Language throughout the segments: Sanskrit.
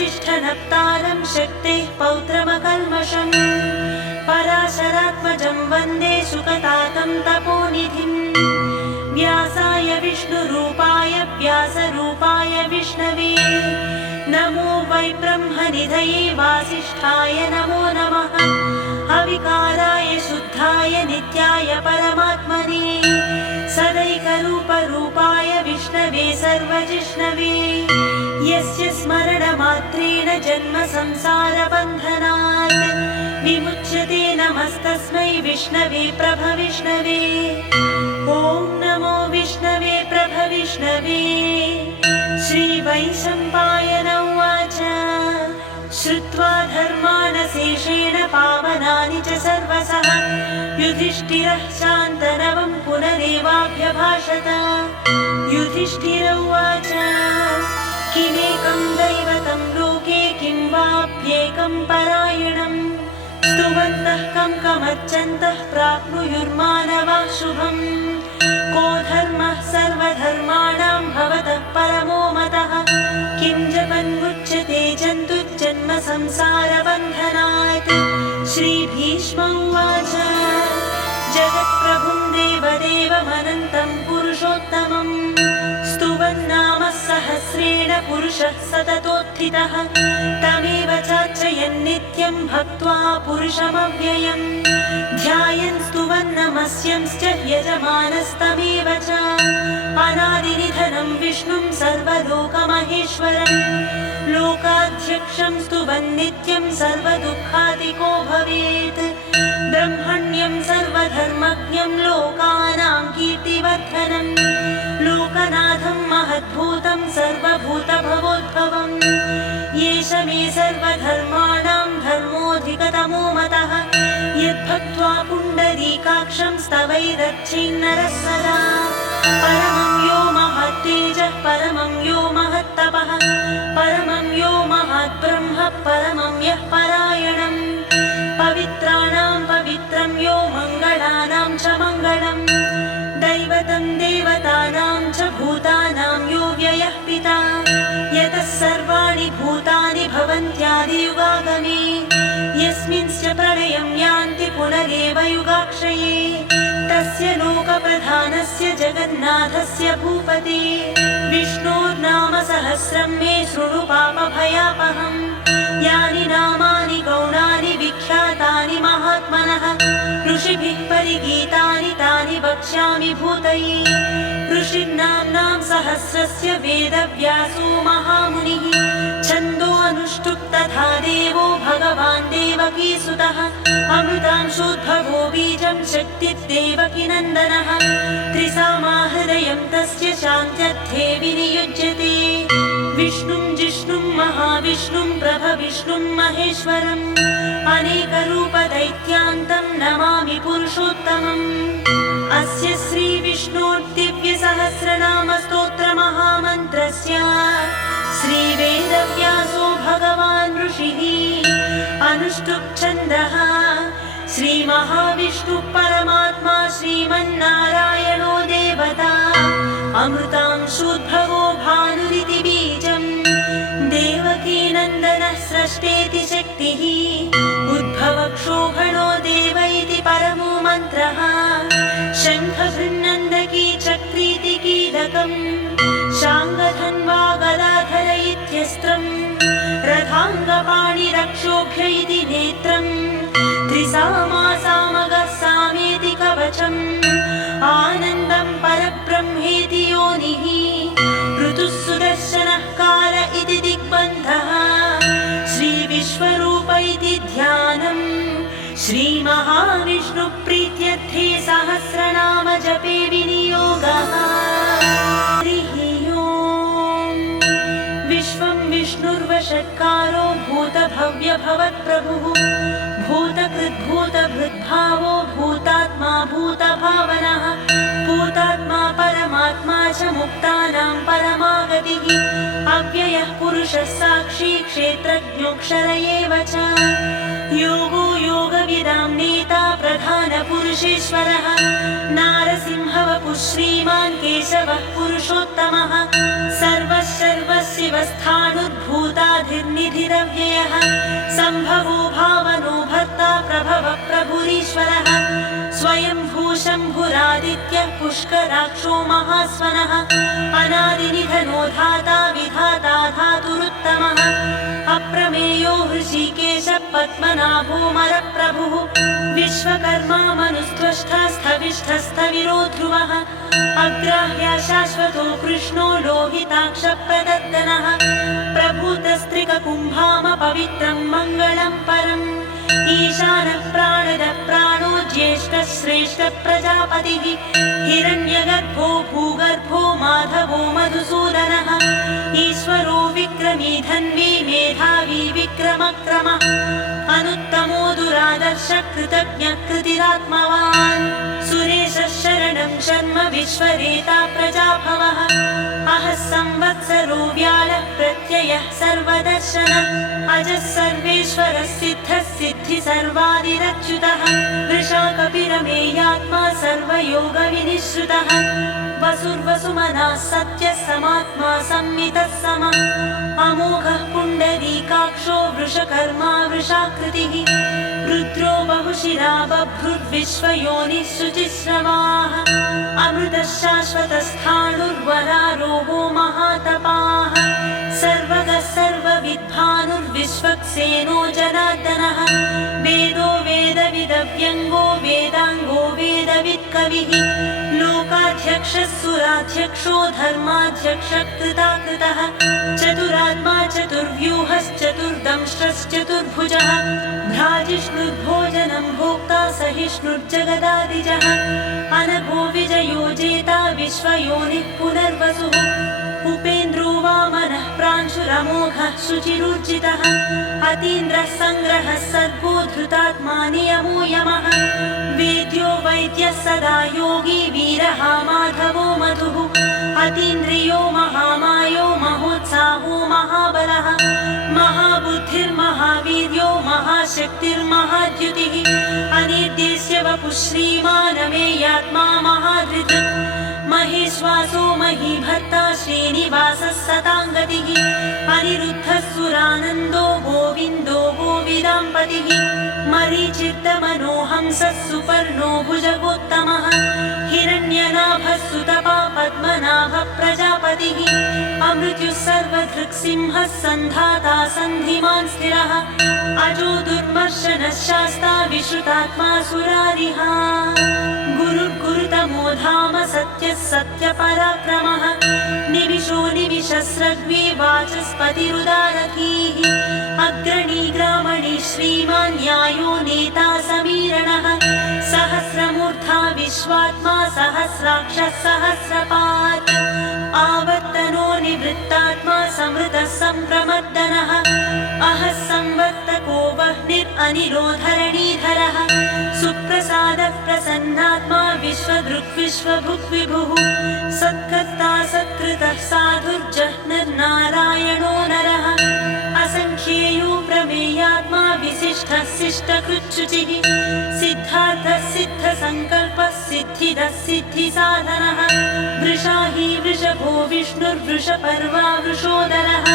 वसिष्ठनप्तारं शक्तेः पौत्रमकल्मषम् पराशरात्मजं वन्दे सुकतातं तपोनिधिम् व्यासाय विष्णुरूपाय व्यासरूपाय विष्णवे नमो वै ब्रह्मनिधये वासिष्ठाय नमो नमः अविकाराय शुद्धाय नित्याय परमात्मने सदैकरूपरूपाय विष्णवे सर्वजिष्णवे यस्य स्मरणमात्रेण जन्म संसारबन्धनात् विमुच्यते नमस्तस्मै विष्णवे प्रभविष्णवे ॐ नमो विष्णवे प्रभविष्णवे श्रीवैशम्पायन उवाच श्रुत्वा धर्मानशेषेण पावनानि च सर्वशः युधिष्ठिरः शान्तनवं पुनरेवाभ्यभाषत युधिष्ठिर उवाच किमेकं दैवतं लोके किं वाप्येकं परायणम् स्तुवन्तः कं कमर्चन्तः प्राप्नुयुर्मानवाः शुभम् को धर्मः सर्वधर्माणां भवतः परमो मतः किं जपन्मुच्यते जन्तुर्जन्म संसारबन्धनात् श्रीभीष्म उवाच जगत्प्रभुं देवदेवमनन्तं पुरुषोत्तमम् स्तुवन्नाम सहस्रेण पुरुषः सततोत्थितः तमेव चार्चयन् नित्यं भक्त्वा पुरुषमव्ययम् ध्यायन् स्तुवन्नमस्यंश्च यजमानस्तमेव च अनादिनिधनं विष्णुं सर्वलोकमहेश्वरम् लोकाध्यक्षं स्तुवन् नित्यं सर्वदुःखादिको भवेत् ब्रह्मण्यं सर्वधर्मज्ञं लोकानां कीर्तिवर्धनम् लोकनाथं महद्भूतं सर्वभूतभवोद्भवम् येष मे सर्वधर्माणां धर्मोऽधिकतमो मतः यद्भक्त्वा पुण्डरीकाक्षं स्तवैरर्चेन्नरः सदा परमं यो महत्तेजः परमं यो महत्तपः परमं यो महद्ब्रह्म परमं यः परायणम् पवित्राणां पवित्रं यो मङ्गलानां च मङ्गलम् दैवतं देवतानां च भूतानां यो व्ययः पिता यतः सर्वाणि भूतानि भवन्त्यादियुगागमे यस्मिंश्च प्रलयं यान्ति पुनरेव युगाक्षये तस्य लोकप्रधानस्य जगन्नाथस्य भूपते विष्णोर्नाम सहस्रं मे शृणु पापभयापहम् यानि नामानि गौणानि विख्यातानि महात्मनः ऋषिभिः परिगीतानि तानि वक्ष्यामि भूतये ऋषिर्नाम्नां सहस्रस्य वेदव्यासो महामुनिः छन्दो अनुष्टुप् तथा देवो भगवान् देवकीसुतः अमृतांशोद्भवो बीजं शक्तिर्देवकीनन्दनः त्रिसामाहृदयं तस्य शान्त्यर्थे विनियुज्यते विष्णुं जिष्णुं महाविष्णुं प्रभविष्णुं महेश्वरम् अनेकरूपदैत्यान्तं नमामि पुरुषोत्तमम् अस्य श्रीविष्णोर्दिव्यसहस्रनामस्तोत्रमहामन्त्रस्य श्रीवेदव्यासो भगवान् ऋषिः अनुष्टुप् छन्दः श्रीमहाविष्णुः परमात्मा श्रीमन्नारायणो देवता अमृतांशोद्भवो भानुरिति बीजम् देवकीनन्दनः स्रष्टेति शक्तिः उद्भवक्षोभणो देव इति परमो मन्त्रः शङ्खभृन्नन्दकी चक्रीति कीलकम् शाङ्गधन्वा गदाधर इत्यस्त्रम् रथाङ्गपाणिरक्षोभ्य इति नेत्रम् त्रिसामासामगः सामेति कवचम् आनन्दं परब्रह्मेति योनिः ऋतुः सुदर्शनः काल इति दिग्बन्धः श्रीविश्वरूप इति ध्यानम् श्रीमहाविष्णुप्रीत्यर्थे सहस्रनाम जपे विनियोगः विश्वं विष्णुर्वषट्कारो भूतभव्यभवत्प्रभुः भूतकृद्भूतभृद्भावो भूतात्मा भूतभावनः भूतात्मा परमात्मा च मुक्तानां परमागतिः अव्ययः पुरुषः साक्षी क्षेत्रज्ञोऽक्षर एव च योगो योगविदां नेता प्रधानपुरुषेश्वरः नारसिंहवपुः श्रीमान् केशवः पुरुषोत्तमः सर्वः सर्वशिवस्थाणुर्भूताधिर्निधिः पुष्कराक्षो महास्वनः अनादिनिधनो धाता विधाता धातुरुत्तमः अप्रमेयो हृषीकेश पद्मनाभो मरप्रभुः विश्वकर्मा मनुस्त्वष्टा स्थविष्ठस्थविरो ध्रुवः अग्राह्य शाश्वतो कृष्णो लोहिताक्ष प्रदत्तनः प्रभूतस्त्रिककुम्भाम पवित्रं मङ्गलं परम् ईशानः प्राणदः प्राणो ज्येष्ठः श्रेष्ठः प्रजापतिः हिरण्यगर्भो भूगर्भो माधवो मधुसूदनः ईश्वरो विक्रमी धन्वी मेधावी विक्रमक्रमः अनुत्तमो दुरादर्शः कृतज्ञः कृतिरात्मवान् सुरेशः शरणं शर्म विश्वरेता प्रजाभवः अहः संवत्सरो व्यालः प्रत्ययः सर्वदर्शनः अजः सर्वेश्वरः सिद्धः सिद्धि सर्वादिरच्युतः वृषा कपिरमेयात्मा सर्वयोगविनिश्रुतः वसुर्वसुमनः सत्यः समात्मा संमितः समः अमोघः पुण्डरीकाक्षो वृषकर्मा वृषाकृतिः रुद्रो बहुशिरा बभ्रुर्विश्वयोनिः शुचिश्रवाः अमृतः शाश्वतस्थाणुर्वरारोहो महातपाः सर्वगः सर्वविद्भानुर्विश्वक्सेनो जनार्दनः वेदो वेदविदव्यङ्गो वेदाङ्गो वेदवित्कविः लोकाध्यक्षः सुराध्यक्षो धर्माध्यक्षः कृताकृतः चतुरात्मा चतुर्व्यूहश्चतुर्दंष्ट्रश्चतुर्भुजः भ्राजिष्णुर्भोजनं भोक्ता सहिष्णुर्जगदादिजः अनघो विजयो जेता विश्वयोनिः पुनर्वसुः उपेन्द्रो वामनः प्रांशुरमोघः शुचिरुर्जितः अतीन्द्रः सङ्ग्रहः सर्गो धृतात्मा नियमो यमः वेद्यो वैद्यः सदा योगी वीरः माधवो मधुः अतीन्द्रियो महामायो महोत्साहो महाबलः महाबुद्धिर्महावीर्यो महाशक्तिर्महाद्युतिः अनिर्देश्य वपुः श्रीमानमेयात्मा महाधृतः महेश्वासो महीभर्ता श्रीनिवासः सताङ्गतिः अनिरुद्धः सुरानन्दो गोविन्दो गोविदाम्पतिः मरीचिर्दमनोहंसः सुपर्णो भुजगोत्तमः हिरण्यनाभः सुतपा पद्मनाभः प्रजापतिः अमृत्युः सर्वधृक्सिंहः सन्धाता सन्धिमान् स्थिरः अजो दुर्मर्शनः शास्ता विश्रुतात्मा सुरारिः गुरुर्गुरुतमो धाम सत्यः सत्यपराक्रमः निमिषो निमिषस्रग्वी वाचस्पतिरुदारकीः अग्रणी ग्रामणी श्रीमान् न्यायो नेता समीरणः सहस्रमूर्धा विश्वात्मा सहस्राक्षः सहस्रपात् आवर्तनो निवृत्तात्मा समृतः सम्प्रमर्दनः अहः संवर्तको वह्निरनिरोधरणीधरः सुप्रसादः प्रसन्नात्मा विश्वदृक् विश्वभुक् विभुः सत्कर्ता सत्कृतः साधुर्जह्निर्नारायणो नरः असङ्ख्येयो प्रमेयात्मा विशिष्टः शिष्टकृच्छुचिः सिद्धार्थः सिद्धसङ्कल्पः सिद्धिदः सिद्धिसाधनः वृषा हि वृषभो विष्णुर्वृषपर्वा वृषोदरः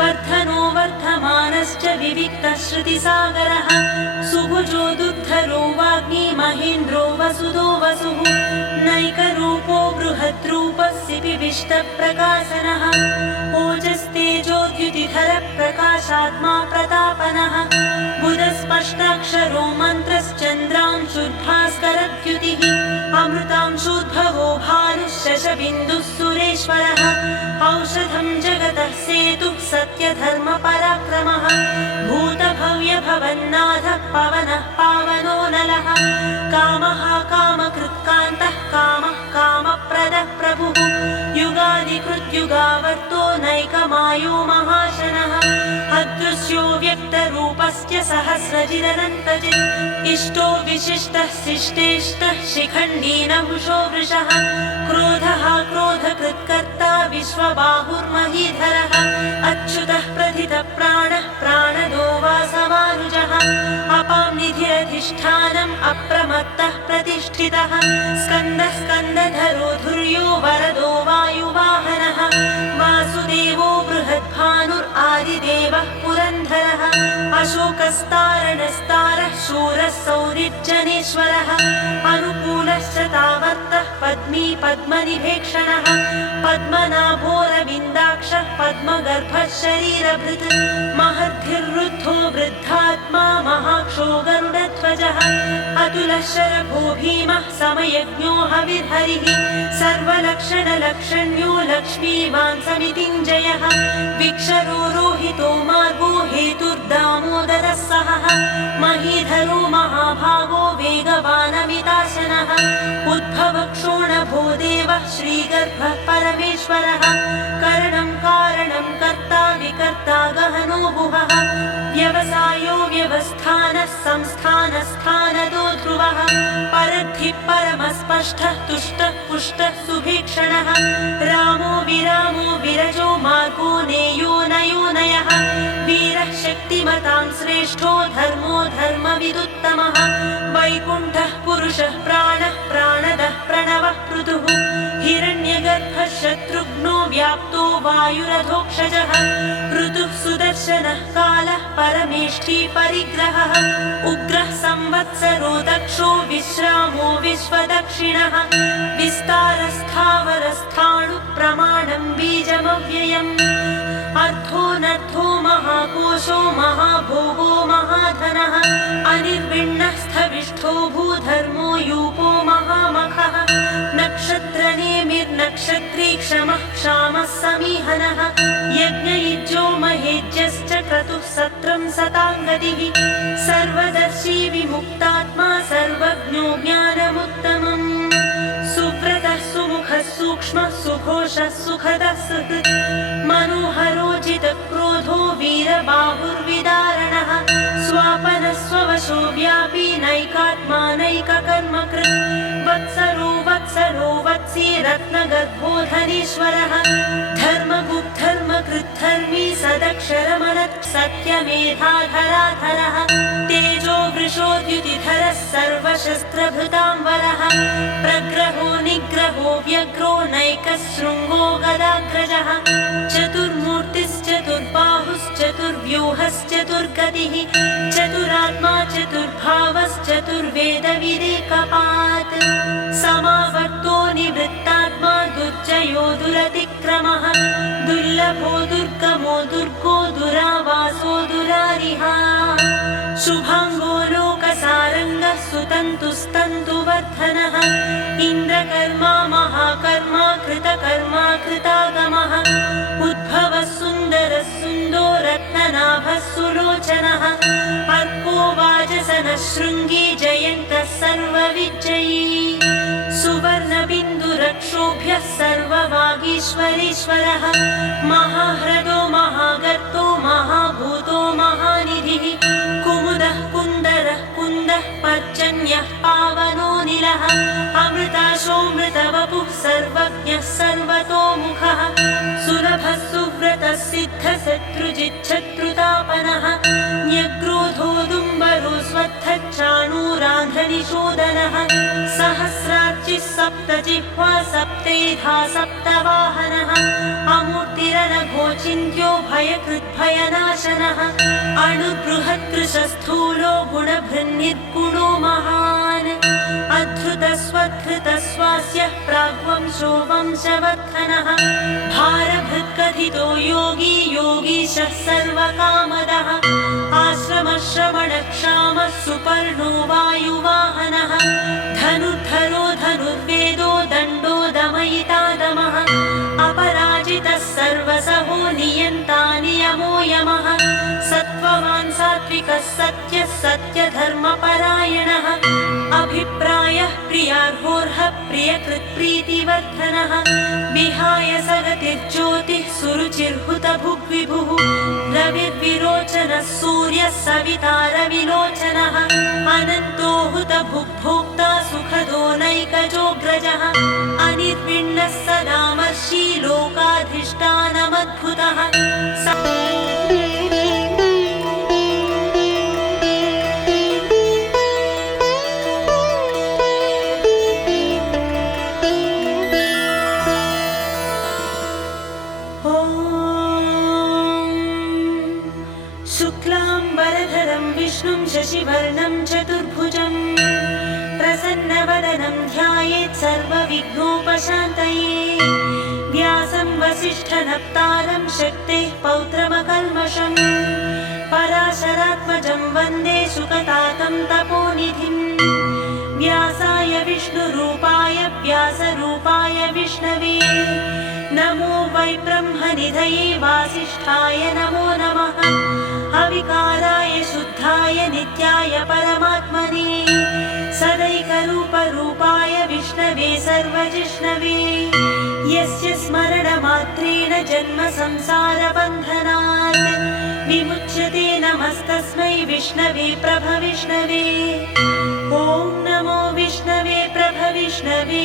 वर्धनो वर्धमानश्च विविक्तः श्रुतिसागरः सुभुजो दुग्धरो वाग्मी महेन्द्रो वसुदो वसुः नैकरूपो बृहद्रूपः सिपिविष्टप्रकाशनः ओजस्तेजोद्युतिधरः प्रकाशात्मा प्रतापनः बुधस्पष्टाक्षरो मन्त्रश्चन्द्रांशुर्भास्करद्युतिः अमृतांशूद्भवो भानुः शशबिन्दुः सुरेश्वरः औषधं जगतः सेतुः सत्यधर्मपराक्रमः भूतभव्यभवन्नाथः पवनः पावनो नलः कामः कामकृत्कान्तः कामः कामप्रदः प्रभुः युगादिकृत्युगावर्तो नैकमायो महाशनः अदृश्यो व्यक्तरूपस्य सहस्रजिदनन्तजित् इष्टो विशिष्टः शिष्टेष्टः शिखण्डी नहुषो वृषः क्रोधः क्रोधकृत्कर्ता विश्वबाहुर्महीधरः अच्युतः प्रथितः प्राणः प्राणदो वासवानुजः अपां निधिरधिष्ठानम् अप्रमत्तः प्रतिष्ठितः स्कन्दः स्कन्दधरो धुर्यो वरदो वायुवाहनः वासुदेवो बृहद्भानुरादित्यः आदिदेवः पुरन्धरः अशोकस्तारणस्तारः शूरः सौरिज्जनेश्वरः अनुकूलश्च तावत्तः पद्मी पद्मनिभेक्षणः पद्मनाभोरविन्दाक्षः पद्मगर्भः शरीरभृत् महद्भिर्वृद्धो वृद्धात्मा महाक्षो गरुडध्वजः अतुलः शरभो भीमः समयज्ञो हविर्हरिः सर्वलक्षणलक्षण्यो लक्ष्मीवान् समितिञ्जयः विक्षरो रोहितो मार्गो हेतुर्दामोदरः सहः महीधरो महाभागो वेगवानमिताशनः उद्भवक्षोणभो देवः श्रीगर्भः परमेश्वरः करणं कारणं कर्ता विकर्ता गहनो गुहः व्यवसायो व्यवस्थानः संस्थानस्थानदो ध्रुवः परद्धिः परमस्पष्टः तुष्टः पुष्टः सुभीक्षणः रामो विरामो विरजो मार्गो नेयो नयो नयः वीरः शक्तिमतां श्रेष्ठो धर्मो धर्मविदुत्तमः वैकुण्ठः पुरुषः प्राणः प्राणदः प्रणवः पृथुः हिरण्यगर्भः शत्रुघ्नो व्याप्तो वायुरधोक्षजः ऋतुः सुदर्शनः कालः परमेष्ठी परिग्रहः उग्रः संवत्सरो दक्षो विश्रामो विश्वदक्षिणः विस्तारस्थावरस्थाणु प्रमाणं बीजमव्ययम् अर्थोऽनर्थो महाकोशो महाभोगो महाधनः अनिर्विण्णः स्थविष्ठो भूधर्मो यूपो महामखः नक्षत्रनेमिर्नक्षत्री क्षमः क्षामः समीहनः यज्ञयुज्यो महेज्यश्च क्रतुः सत्रं सताङ्गतिः सर्वदर्शी विमुक्तात्मा सर्वज्ञो ज्ञानमुत्तमम् सुव्रतः सुमुखः सूक्ष्मः सुघोषः सुखदः सुहृत् मनोहरोजितक्रोधो वीरबाहुर्विदारणः स्वापनः स्ववशो व्यापी नैकात्मा नैककर्मकृत् वत्सरो वत्सरो वत्सी रत्नगर्भो धनीश्वरः धर्मगुप्धर्मकृद्धर्मी सदक्षरमनत् सत्यमेधाधराधरः तेजो वृषोद्युतिधरः सर्वशस्त्रभृताम्बरः प्रग्रहो निग्रहो व्यग्रो नैकशृङ्गो गदाग्रजः चतुर्मूर्तिश्चतुर्बाहुश्चतुर्व्यूहश्चतुर्गतिः चतुरात्मा चतुर्भावश्चतुर्वेदविदेकपात् समावर्तो निवृत्तात्मा दुर्जयो दुरतिक्रमः दुर्लभो दुर्गमो दुर्गो दुरावासो दुरारिहा शुभाङ्गो लोकसारङ्गः सुतन्तुस्तन्तुवर्धनः इन्द्रकर्मा महाकर्मा कृतकर्मा कृतागमः उद्भवः सुन्दरः सुन्दो रत्ननाभः सुलोचनः अर्को वाजसनः शृङ्गी जयन्तः सर्वविजयी सुवर्णबिन्दुरक्षोभ्यः सर्ववागीश्वरेश्वरः महाह्रदो महागर्तो महाभूतो महानिधिः कुमुदः कुन्दरः कुन्दः पर्जन्यः पावनोऽनिलः अमृताशोऽमृतवपुः सर्वज्ञः सर्वतोमुखः सुलभः सुव्रतः सिद्धः शत्रुजिच्छत्रुतापनः न्यग्रोधोदुम्बरो स्वत्थच्चाणूरान्ध्रनिषोदनः सहस्रार्चिः सप्तजिह्वा सप्तेधा सप्तवाहनः अमूर्तिरनघोचिन्त्यो भयकृद्भयनाशनः अणुबृहत्कृशस्थूलो गुणभृन्निर्गुणो महान् अधृतस्वधृतस्वास्यः प्राग्वंशो वंशवर्धनः भारभृत्कथितो योगी योगीशः सर्वकामदः आश्रमश्रवणक्षामः सुपर्णो वायुवाहनः धनुर्धरो धनुर्वेदो दण्डो दमयितादमः अपराजितः सर्वसहो नियन्ता नियमो यमः सत्त्ववान् सात्विकः सत्यः सत्यधर्मपरायणः अभिप्रायः प्रियार्होर्हः प्रियकृत्प्रीतिवर्धनः विहाय सगतिर्ज्योतिः सुरुचिर्हुतभुग्विभुः रविर्विरोचनः सूर्यः सविता रविलोचनः अनन्तो हुतभुग्भोक्ता सुखदो नैकजोऽग्रजः अनिर्विण्णः सदामर्षि लोकाधिष्ठानमद्भुतः शुक्लाम्बरधरं विष्णुं शशिवर्णं चतुर्भुजं प्रसन्नवदनं ध्यायेत् सर्वविघ्नोपशान्तये व्यासं वसिष्ठनप्तारं शक्तेः पौत्रमकल्मषम् पराशरात्मजं वन्दे सुकतातं तपोनिधिं व्यासाय विष्णुरूपाय व्यासरूपाय विष्णवे नमो वै ब्रह्मनिधये वासिष्ठाय नमो नमः अविकाराय शुद्धाय नित्याय परमात्मने सदैकरूपरूपाय विष्णवे सर्वजिष्णवे यस्य स्मरणमात्रेण जन्म संसारबन्धनात् विमुच्यते नमस्तस्मै विष्णवे प्रभविष्णवे ॐ नमो विष्णवे प्रभविष्णवे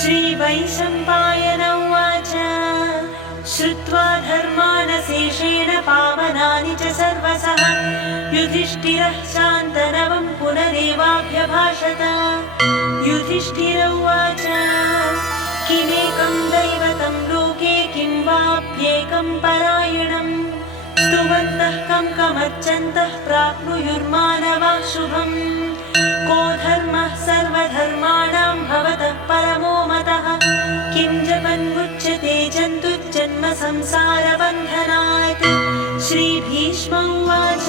श्रीवैशम्पायन उवाच श्रुत्वा धर्मानशेषेण पावनानि च सर्वशः युधिष्ठिरः शान्तनवं पुनरेवाभ्यभाषत युधिष्ठिर उवाच किमेकं दैवतं लोके किं वाप्येकं परायणम् स्तुवन्तः कं कमर्चन्तः प्राप्नुयुर्मानवाः शुभम् को धर्मः सर्वधर्माणां भवतः परमो मतः किं जपन्मुच्यते जन्तुर्जन्म संसारबन्धनात् श्रीभीष्म उवाच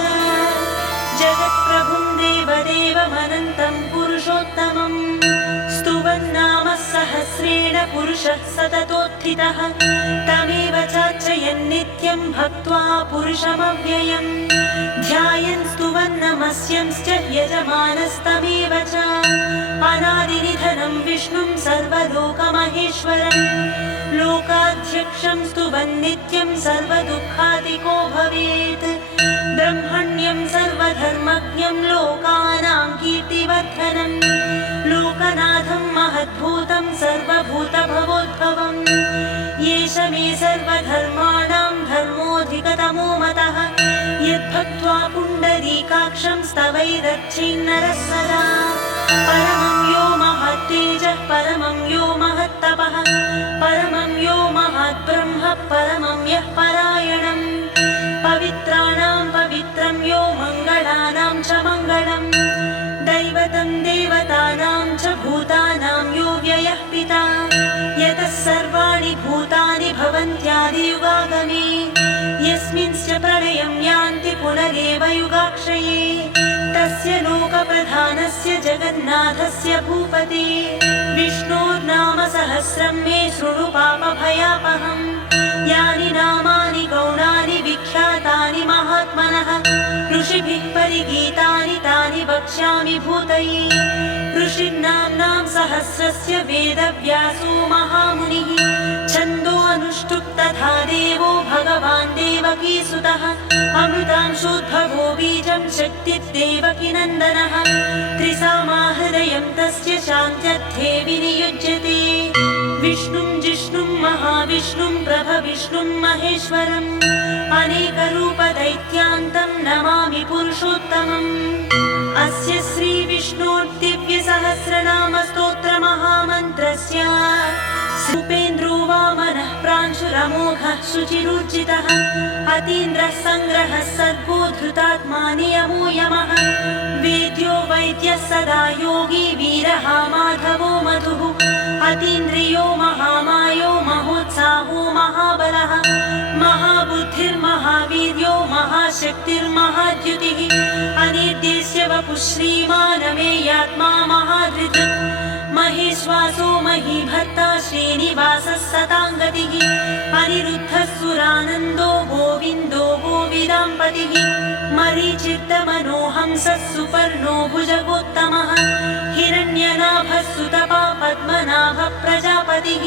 जगत्प्रभुं देवदेवमनन्तं पुरुषोत्तमम् स्तुवन्नाम सहस्रेण पुरुषः सततोत्थितः तमेव चार्चयन् नित्यं भक्त्वा पुरुषमव्ययम् ध्यायन् स्तुवन्नमस्यंश्च यजमानस्तमेव च अनादिनिधनं विष्णुं सर्वलोकमहेश्वरम् लोकाध्यक्षं स्तुवन् नित्यं सर्वदुःखादिको भवेत् ब्रह्मण्यं सर्वधर्मज्ञं लोकानां कीर्तिवर्धनम् लोकनाथं महद्भूतं सर्वभूतभवोद्भवम् येष मे सर्वधर्माणां धर्मोऽधिकतमो मतः यद्भक्त्वा पुण्डरीकाक्षं स्तवैरर्चेन्नरः सदा परमं यो महत्तेजः परमं यो महत्तपः परमं यो महद्ब्रह्म परमं यः परायणम् पवित्राणां पवित्रं यो मङ्गलानां च मङ्गलम् दैवतं देवतानां च भूतानां यो व्ययः पिता यतः सर्वाणि भूतानि भवन्त्यादियुगागमे यस्मिंश्च प्रलयं यान्ति पुनरेव युगाक्षये तस्य लोकप्रधानस्य जगन्नाथस्य भूपते विष्णोर्नाम सहस्रं मे शृणु पापभयापहम् यानि नामानि गौणानि विख्यातानि महात्मनः ऋषिभिः परिगीतानि तानि वक्ष्यामि भूतये ऋषिर्नाम्नां सहस्रस्य वेदव्यासो महामुनिः छन्दो अनुष्टुप् तथा देवो भगवान् देवकीसुतः अमृतांशोद्भवो बीजं शक्तिर्देवकीनन्दनः त्रिसामाहृदयं तस्य शान्त्यर्थे विनियुज्यते विष्णुं जिष्णुं महाविष्णुं प्रभविष्णुं महेश्वरम् अनेकरूपदैत्यान्तं नमामि पुरुषोत्तमम् अस्य श्रीविष्णोर्दिव्यसहस्रनामस्तोत्रमहामन्त्रस्य रूपेन्द्रो वामनः प्रांशुरमोघः शुचिरूर्जितः अतीन्द्रः सङ्ग्रहः सर्गो धृतात्मा नियमो यमः वेद्यो वैद्यः सदा योगी वीरः माधवो मधुः अतीन्द्रियो महामायो महोत्साहो महाबलः महाबुद्धिर्महावीर्यो महाशक्तिर्महाद्युतिः अनिर्देश्य वपुः श्रीमानमेयात्मा महाधृतः महेश्वासो महीभर्ता श्रीनिवासः सताङ्गतिः अनिरुद्धः सुरानन्दो गोविन्दो गोविदाम्पतिः मरीचिर्दमनोहंसः सुपर्णो भुजगोत्तमः हिरण्यनाभः सुतपा पद्मनाभः प्रजापतिः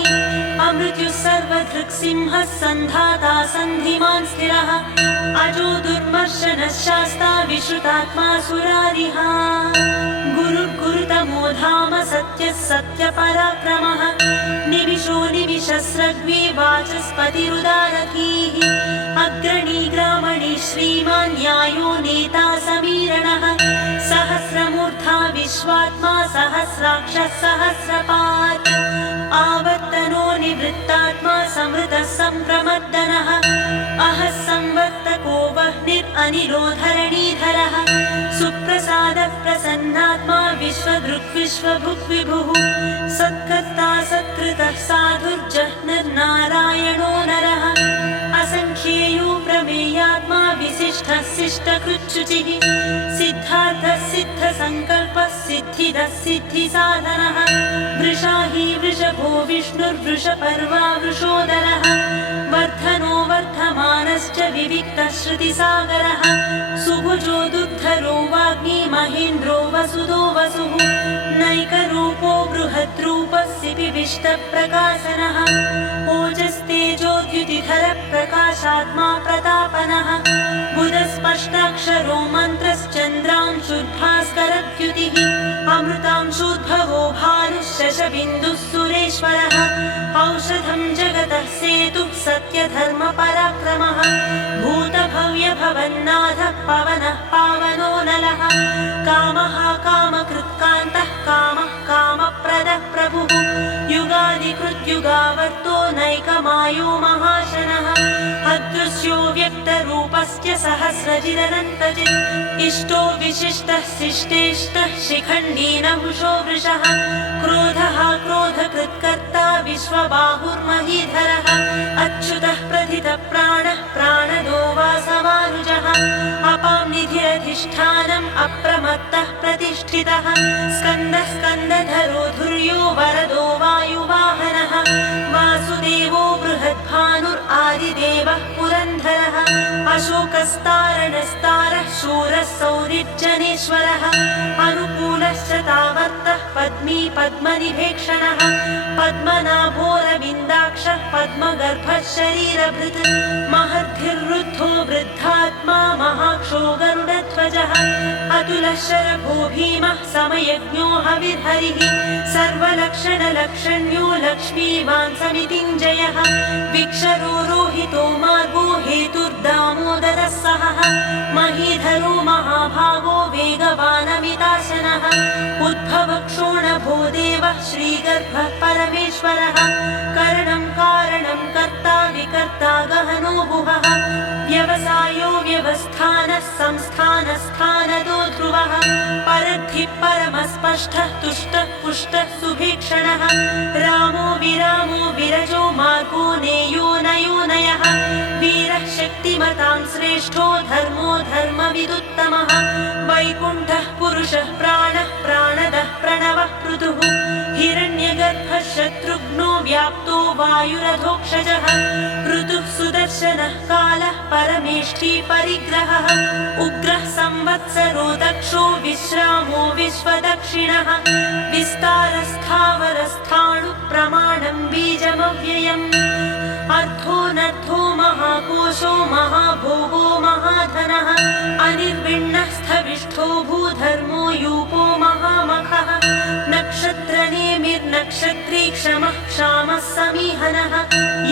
अमृत्युः सर्वधृक्सिंहः सन्धाता सन्धिमान् स्थिरः अजो दुर्मर्शनः शास्ता विश्रुतात्मा सुरारिः गुरुर्गुरुतमो धाम सत्यः सत्यपराक्रमः निमिषो निमिषस्रग्वी वाचस्पतिरुदारथीः अग्रणी ग्रामणी श्रीमान् न्यायो नेता समीरणः सहस्रमूर्धा विश्वात्मा सहस्राक्षः सहस्रपात् आवर्तनो निवृत्तात्मा समृतः सम्प्रमर्दनः अहः संवर्तको वह्नि अनिलोधरणीधरः सुप्रसादः प्रसन्नात्मा विश्वदृक् विश्वभुक् विभुः सत्कर्ता सत्कृतः साधुर्जः निर्नारायणो नरः असंख्येयो प्रमेयात्मा विशिष्टः शिष्टकृच्छुचिः सिद्धार्थः सिद्धसङ्कल्पः सिद्धिदः सिद्धिसाधनः वृषा हि वृषभो विष्णुर्वृषपर्वा वृषोदरः वर्धनो वर्धमानश्च विविक्तः श्रुतिसागरः सुभुजो दुग्धरो वाग्मी महेन्द्रो वसुदो वसुः नैकरूपो बृहद्रूपः सिपिविष्टप्रकाशनः ओजस्तेजोद्युतिधरः प्रकाशात्मा प्रतापनः बुधस्पष्टाक्षरो मन्त्रश्चन्द्रांशुर्भास्करद्युतिः अमृतांशूद्भवो भानुः शशबिन्दुः सुरेश्वरः औषधं जगतः सेतुः सत्यधर्मपराक्रमः भूतभव्यभवन्नाथः पवनः पावनो नलः कामः कामकृत्कान्तः कामः कामप्रदः प्रभुः युगादिकृद्युगावर्तो नैकमायो महाशनः अदृश्यो व्यक्तरूपस्य सहस्रजिदनन्तजित् इष्टो विशिष्टः शिष्टेष्टः शिखण्डी नहुषो वृषः क्रोधः क्रोधकृत्कर्ता विश्वबाहुर्महीधरः अच्युतः प्रथितः प्राणः प्राणदो वासवानुजः अपां निधिरधिष्ठानम् अप्रमत्तः प्रतिष्ठितः स्कन्दः स्कन्दधरो धुर्यो वरदो वायुवाहनः वासुदेवो बृहद्भानुरादिदेवः पुरन्धरः अशोकस्तारणस्तारः शूरः सौरिज्जनेश्वरः अनुकूलश्च तावत्तः पद्मी पद्मनिभेक्षणः पद्मनाभोरविन्दाक्षः पद्मगर्भः शरीरभृत् महद्भिर्वृद्धो वृद्धात्मा महाक्षो गरुडध्वजः अतुलः शरभो भीमः समयज्ञो हविर्हरिः सर्वलक्षणलक्षण्यो लक्ष्मीवान् समितिञ्जयः विक्षरो रोहितो मार्गो हेतुर्दामोदरः सहः महीधरो महाभागो वेगवानमिताशनः उद्भवक्षोणभो देवः श्रीगर्भः परमेश्वरः करणं कारणं कर्ता विकर्ता गहनो गुहः व्यवसायो व्यवस्थानः संस्थानस्थानदो ध्रुवः परद्धिः परमस्पष्टः तुष्टः पुष्टः सुभीक्षणः रामो विरामो विरजो मार्गो नेयो नयो नयः वीरः शक्तिमतां श्रेष्ठो धर्मो धर्मविदुत्तमः वैकुण्ठः पुरुषः प्राणः प्राणदः प्रणवः पृथुः हिरण्यगर्भः शत्रुघ्नो व्याप्तो वायुरधोक्षजः ऋतुः सुदर्शनः कालः परमेष्ठी परिग्रहः उग्रः संवत्सरो दक्षो विश्रामो विश्वदक्षिणः विस्तारस्थावरस्थाणु प्रमाणं बीजमव्ययम् अर्थोऽनर्थो महाकोशो महाभोगो महाधनः अनिर्विण्णस्थविष्ठो भूधर्मो यूपो महामखः नक्षत्रनेमिर्नक्षत्री क्षमः क्षामः समीहनः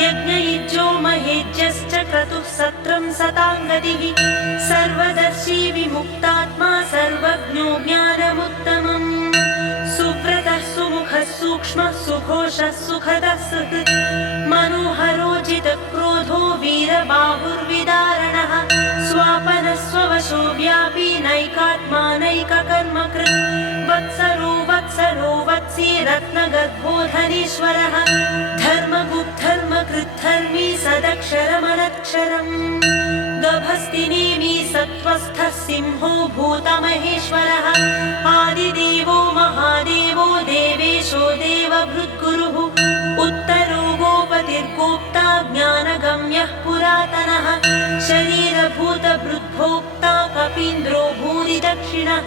यज्ञयुज्यो महेज्यश्च क्रतुः सत्रं सताङ्गतिः सर्वदर्शी विमुक्तात्मा सर्वज्ञो ज्ञानमुत्तमम् सुव्रतः सुमुखः सूक्ष्मः सुघोषः सुखदः सुहृत् मनोहरोजितक्रोधो वीरबाहुर्विदारणः स्वापनः स्ववशो व्यापी नैकात्मा नैककर्मकृत् वत्सरो वत्सरो वत्सी रत्नगर्भो धनीश्वरः धर्मगुप्धर्मकृद्धर्मी सदक्षरमनक्षरम् गभस्तिनेमि सत्त्वस्थः सिंहो भूतमहेश्वरः आदिदेवो महादेवो देवेशो देवभृद्गुरुः उत्तरो गोपतिर्गोप्ता ज्ञानगम्यः पुरातनः शरीरभूतभृद्भोक्ता कपीन्द्रो भूरिदक्षिणः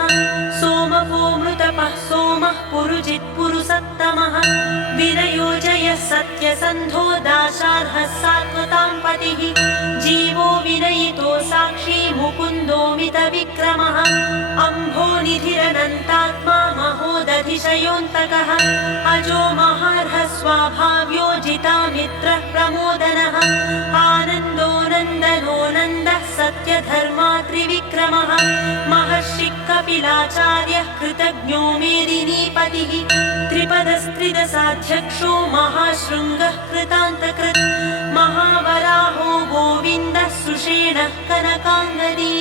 सोमको मृतपः सोमः पुरुजित् पुरुसत्तमः विनयोजयः सत्यसन्धो दाशार्हः सात्वतां पतिः जीवो विनयितो साक्षी मुकुन्दो मितविक्रमः अम्भोनिधिरनन्तात्मा महोदधिशयोऽन्तकः अजो महार्हः स्वाभाव्यो जितामित्रः प्रमोदनः आनन्दो नन्दनो नन्दः सत्यधर्मा त्रिविक्रमः महर्षिः कपिलाचार्यः कृतज्ञो मेदिनीपतिः त्रिपदस्त्रिदशाध्यक्षो महाशृङ्गः कृतान्तकृत् महावराहो गोविन्दः सुषेण सहस्रेणः कनकाङ्गदी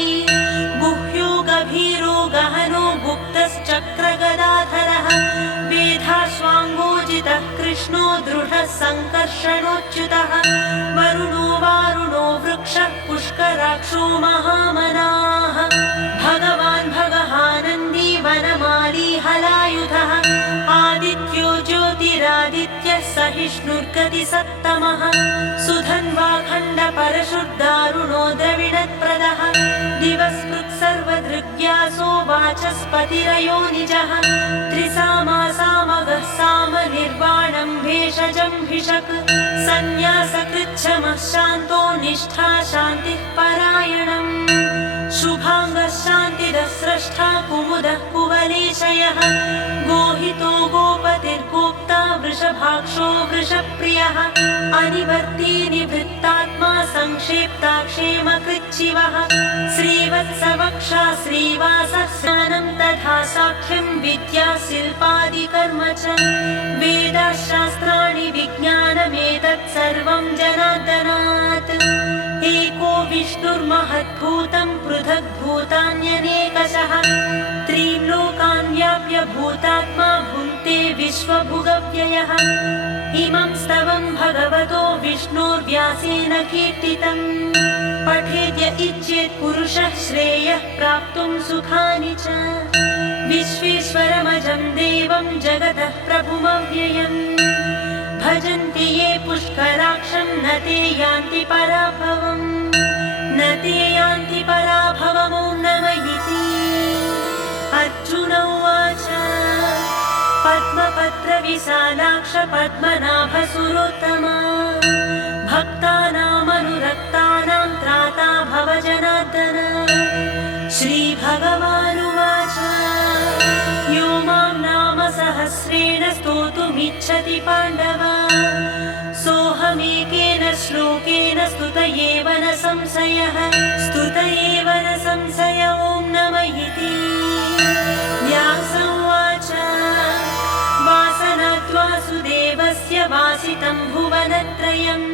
गुह्यो गभीरो गहनो गुप्तश्चक्रगदाधरः वेधाश्वाङ्गोजितः कृष्णो दृढः सङ्कर्षणोच्युतः वरुणो वारुणो वृक्षः पुष्कराक्षो महामनाः भगवान् भगहानन्दी वनमाली हलायुधः आदित्यो ज्योतिरादित्यः सहिष्णुर्गतिसत्तमः सुधन्वा खण्डपरशुर्दारुणो द्रविणप्रदः दिवस्कृत् सर्वदृग्यासो वाचस्पतिरयो निजः त्रिसामासामगः सामनिर्वाणं भेषजं भिषक् सन्न्यासकृच्छमः शान्तो निष्ठा शान्तिः परायणम् शुभाङ्गः शान्तिदः स्रष्टा कुमुदः कुवलेशयः गोहितो गोपतिर्गोप्ता वृषभाक्षो वृषप्रियः अनिवर्ती निवृत्तात्मा संक्षेप्ता क्षेमकृच्छिवः श्रीवत्सवक्षा श्रीवासः स्नानं तथा साख्यं विद्या शिल्पादिकर्म च वेदाः शास्त्राणि विज्ञानमेतत् सर्वं जनार्दनात् एको विष्णुर्महद्भूतं पृथग्भूतान्यनेकशः त्रीन् लोकान् व्याप्य भूतात्मा भुङ्क्ते विश्वभुगव्ययः इमं स्तवं भगवतो विष्णोर्व्यासेन कीर्तितम् पठेद्य इच्छेत् पुरुषः श्रेयः प्राप्तुं सुखानि च विश्वेश्वरमजं देवं जगतः प्रभुमव्ययम् भजन्ति ये पुष्कराक्षं न ते यान्ति पराभवम् न ते यान्ति पराभवमो नमः इति अर्जुन उवाच पद्मपत्रविशालाक्ष पद्मनाभसुरोत्तमा भक्तानामनुरक्तानां त्राता भव जनार्दन श्रीभगवानुवाच यो मां नाम सहस्रेण स्तोतुमिच्छति पाण्डव सोऽहमेकेन श्लोकेन स्तुत एव न संशयः स्तुत एव न संशय ॐ नमः इति व्यास उवाच वासनाद्वासुदेवस्य वासितं भुवनत्रयम्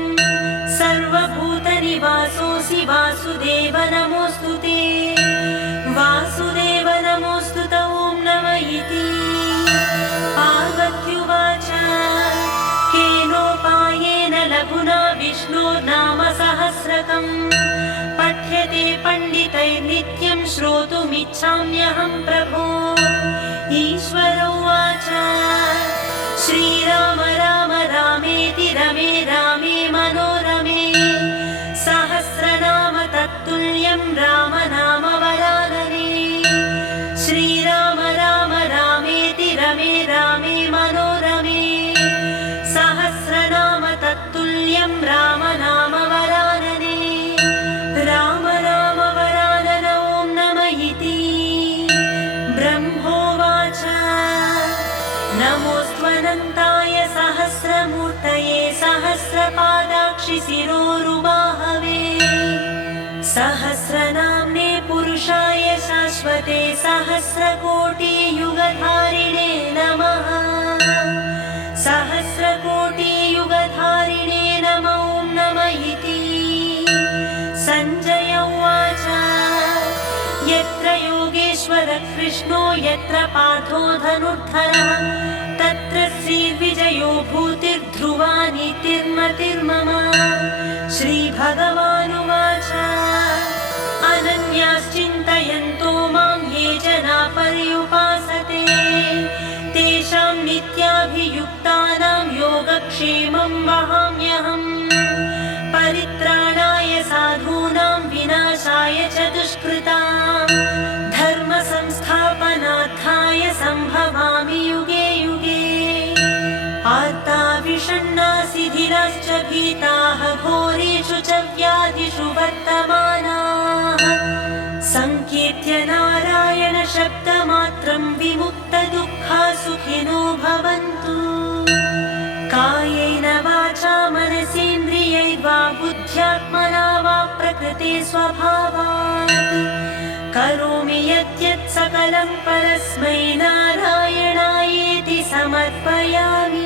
सर्वभूतनिवासोऽसि वासुदेव नमोऽस्तु ते वासुदेव नमोऽस्तु तं ॐ नमः इति पार्वत्युवाच केनोपायेन लघुना विष्णोर्नाम सहस्रकम् पठ्यते पण्डितैर्नित्यं श्रोतुमिच्छाम्यहं प्रभो ईश्वर उवाच श्रीराम राम रामेति रमे रामे मनोरमे सहस्रनाम तत्तुल्यं रामनाम वरानने श्रीराम राम रामेति रमे रामे मनोरमे सहस्रनाम तत्तुल्यं रामनाम वरानने राम राम वरानन ॐ नमः इति ब्रह्मोवाच नमोऽस्त्वनन्ताय सहस्रमूर्तये सहस्रपादाक्षि शिरोरुबाहवे सहस्रनाम्ने पुरुषाय शाश्वते सहस्रकोटियुगधारिणे नमः सहस्रकोटियुगधारिणे नमो नमः इति सञ्जय उवाच यत्र योगेश्वर कृष्णो यत्र पार्थो धनुर्धरः तत्र श्रीर्विजयो भूतिर्ध्रुवा नीतिर्मतिर्मम श्रीभगवानुवाच अनन्याश्चिन्तयन्तो मां ये जना पर्युपासते तेषां नित्याभियुक्तानां योगक्षेमं वहाम्यहम् परित्राणाय साधूनां विनाशाय च दुष्कृतां धर्म संस्थापनार्थाय सम्भवामि युगे युगे आर्ता विषण्णा शिथिलाश्च भीताः घोरेषु च व्याधिषु वर्तमानाः संकीर्त्य नारायण शब्दमात्रं विमुक्तदुःखा सुखिनो भवन्तु कायेन वाचा मनसेन्द्रियैर्वा बुद्ध्यात्मना वा प्रकृते स्वभावात् करोमि यद्यत् सकलं परस्मै नारायणायेति समर्पयामि।